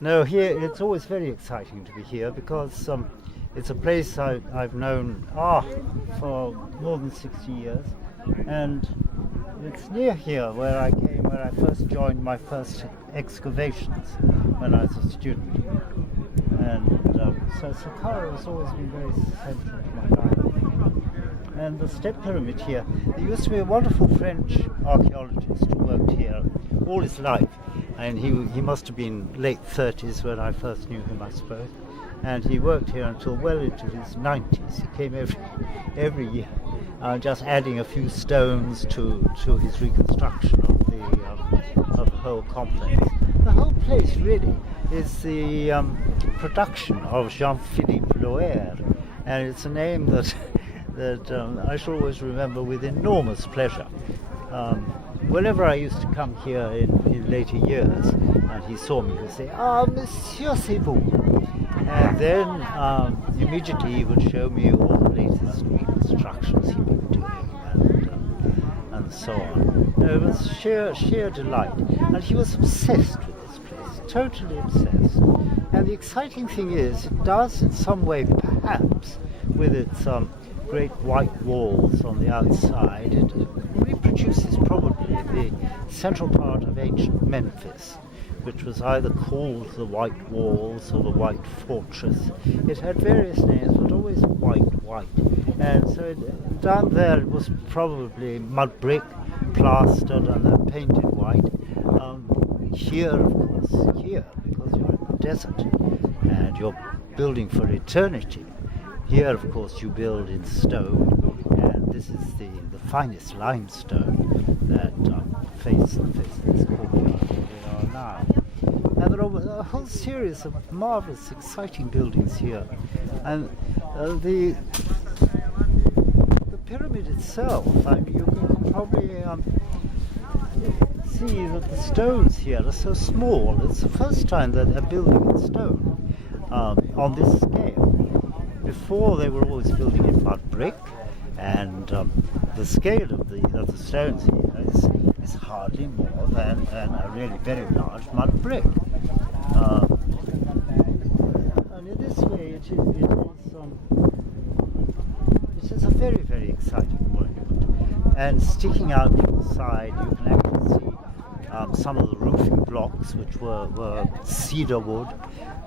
No, here it's always very exciting to be here because it's a place I've known for more than 60 years, and it's near here where I first joined my first excavations when I was a student, and so Saqqara has always been very central to my life. And the step pyramid here, there used to be a wonderful French archaeologist who worked here all his life, and he must have been late 30s when I first knew him, I suppose, and he worked here until well into his 90s. He came every year, just adding a few stones to his reconstruction of the whole complex. The whole place really is the production of Jean-Philippe Loher, and it's a name that I shall always remember with enormous pleasure. Whenever I used to come here in later years, and he saw me, he would say, "Ah, Monsieur, c'est vous." And then immediately he would show me all the latest reconstructions he'd been doing, and so on. No, it was sheer delight. And he was obsessed with this place, totally obsessed. And the exciting thing is, it does in some way, perhaps, with its great white walls on the outside, it reproduces probably the central part of ancient Memphis, which was either called the White Walls or the White Fortress. It had various names, but always white. And so down there it was probably mud brick, plastered and then painted white. Here, of course, because you're in the desert and you're building for eternity, here, of course, you build in stone, and this is the finest limestone that face this courtyard where we are now. And there are a whole series of marvelous, exciting buildings here. And the pyramid itself, I mean, you can probably see that the stones here are so small. It's the first time that they're building in stone on this scale. Before they were always building in mud brick, and the scale of the stones here is hardly more than a really very large mud brick. And in this way, it is a very, very exciting monument. And sticking out from the side, you can actually see some of the roofing blocks, which were cedar wood.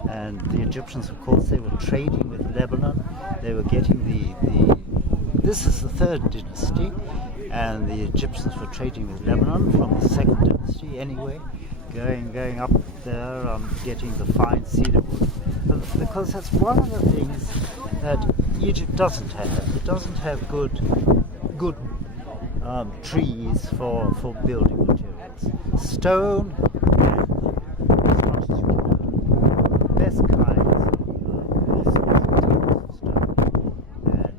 And the Egyptians, of course, they were trading with Lebanon. They were getting this is the third dynasty, and the Egyptians were trading with Lebanon from the second dynasty anyway, going up there, getting the fine cedar wood. Because that's one of the things that Egypt doesn't have. It doesn't have good trees for building materials. Stone, as much as you can. Best kinds of all sorts of stone. And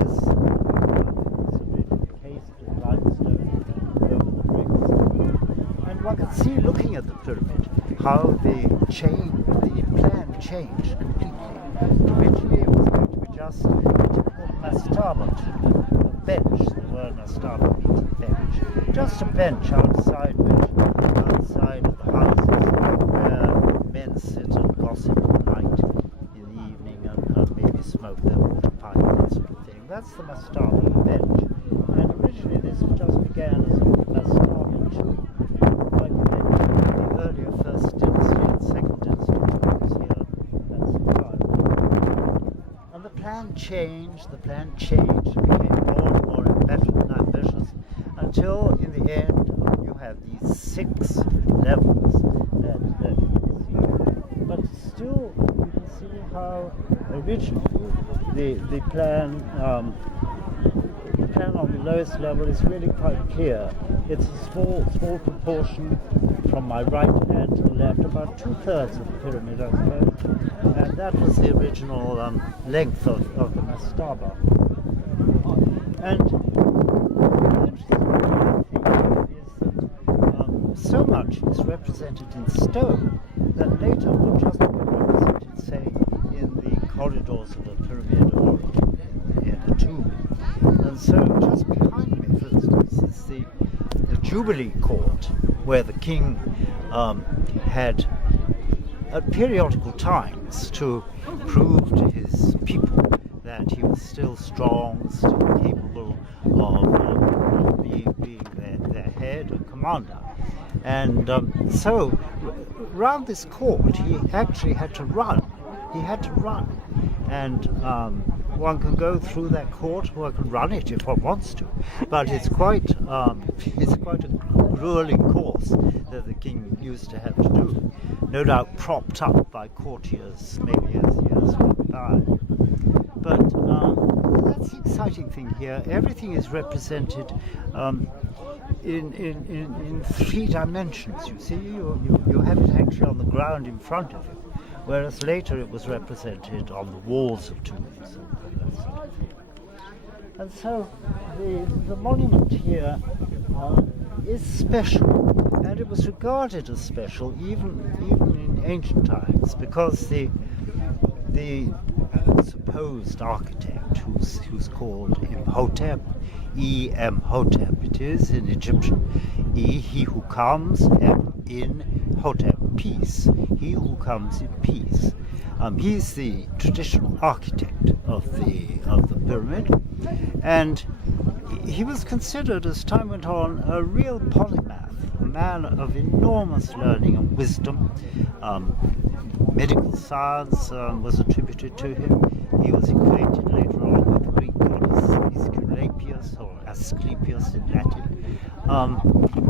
this is really encased in limestone over the bricks. And one can see, looking at the pyramid, how the plan changed completely. Originally it was going to be just a mastaba, a bench. The word mastaba means a bench. Just a bench outside of the houses where men sit and gossip at night in the evening and maybe smoke their water pipe, that sort of thing. That's the mastaba bench. And originally this just began as a mastaba too, like the bench in the earlier first dynasty and second dynasty was here at Saqqara. And the plan changed, it became more and more ambitious, until in the end you have these 6 levels that you can see. But still you can see how originally the plan on the lowest level is really quite clear. It's a small proportion from my right hand to the left, about 2/3 of the pyramid, I suppose. And that was the original length of the mastaba. And the interesting thing is that so much is represented in stone that later would just be represented, say, in the corridors of a pyramid or in a tomb. And so just behind me, for instance, is the Jubilee Court, where the king had at periodical times to prove to his people that he was still strong, still capable of being their head and commander. And so around this court he actually had to run. He had to run. And one can go through that court, one can run it if one wants to, but it's quite a grueling course that the king used to have to do, no doubt propped up by courtiers maybe as years went by. But that's the exciting thing here. Everything is represented in three dimensions. You see, you have it actually on the ground in front of you, whereas later it was represented on the walls of tombs and that sort of thing. And so the monument here is special, and it was regarded as special even in ancient times, because the supposed architect who's called Imhotep, E-M-Hotep, it is in Egyptian, he who comes, in Hotep, peace, he who comes in peace. He's the traditional architect of the pyramid, and he was considered, as time went on, a real polymath, a man of enormous learning and wisdom. Medical science was attributed to him. He was acquainted later on with the Greek goddess Aesculapius, or Asclepius in Latin.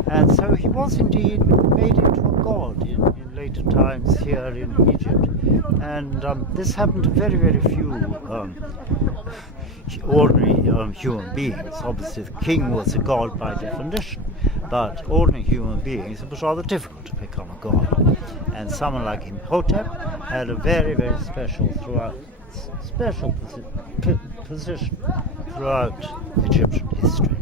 And so he was indeed made into a god in later times here in Egypt. And this happened to very, very few ordinary human beings. Obviously the king was a god by definition, but ordinary human beings, it was rather difficult to become a god. And someone like Imhotep had a very, very special position throughout Egyptian history.